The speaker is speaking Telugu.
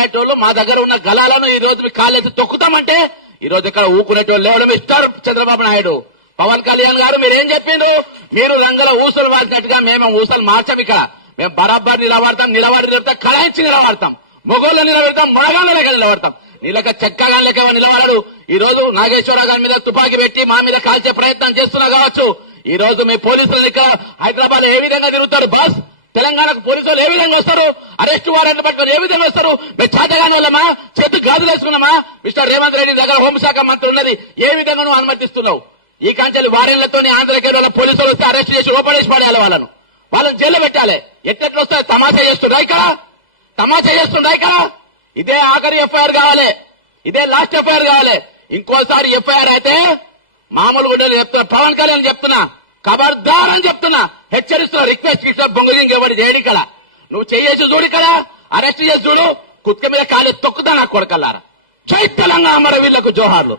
ఊకునేటోళ్ళు మా దగ్గర ఉన్న గలాలను ఈ రోజు మీ కాళ్ళెత్తి తొక్కుతామంటే ఈ రోజు ఇక్కడ ఊకునేటోళ్ళు లేవడం మిస్టర్ చంద్రబాబు నాయుడు. పవన్ కళ్యాణ్ గారు మీరేం చెప్పిండ్రు? మీరు రంగుల ఊసులు మార్చినట్టుగా మేము ఊసలు మార్చాం. ఇక్కడ మేము బరాబర్ నిలబడతాం, కళాయించి నిలబడతాం, మొగోళ్ళు నిలబెడతాం, మొనగాళ్ళ లెక్క నిలబడతాం. నీలక చెక్కగా లెక్క నిలబడడు. ఈ రోజు నాగేశ్వరరావు గారి మీద తుపాకీ పెట్టి మా మీద కాల్చే ప్రయత్నం చేస్తున్నా కావచ్చు. ఈ రోజు మీ పోలీసులు ఇక్కడ హైదరాబాద్ ఏ విధంగా తిరుగుతారు బాస్? తెలంగాణకు పోలీసులు ఏ విధంగా వస్తారు? అరెస్ట్ వారెంట్ పట్టుకొని ఏ విధంగా వస్తారు? మేము చేతగాని వాళ్ళమా? చేతు గాజులు వేసుకున్నామా? మిస్టర్ రేవంత్ రెడ్డి దగ్గర హోంశాఖ మంత్రి ఉన్నది, ఏ విధంగా నువ్వు అనుమతిస్తున్నావు? ఈ కాంచెలు వారెంట్లతో ఆంధ్రకేరళ పోలీసులు వస్తే అరెస్ట్ చేసి ఓపెనేసి పడేయాలి, వాళ్ళని జైల్లో పెట్టాలి. ఎట్లెట్లు వస్తాయి? తమాషా చేస్తుండ్రా ఇక్కడ? ఇదే ఆఖరి ఎఫ్ఐఆర్ కావాలి, ఇదే లాస్ట్ ఎఫ్ఐఆర్ కావాలి. ఇంకోసారి ఎఫ్ఐఆర్ అయితే మామూలు గుడ్డలు చెప్తున్నా, పవన్ కళ్యాణ్ చెప్తున్నా, ఖబర్దార్ అని చెప్తున్నా, హెచ్చరిస్తున్నా. రిక్వెస్ట్ బొంగుదింగ్ ఎవరు చేయడు ఇక్కడ. నువ్వు చేసి చూడు, ఇక్కడ అరెస్ట్ చేసి చూడు, కుక్క మీద కాలు తొక్కుతా నా కొడకల్లారా. జై తెలంగాణ, అమరవీరులకు జోహార్లు.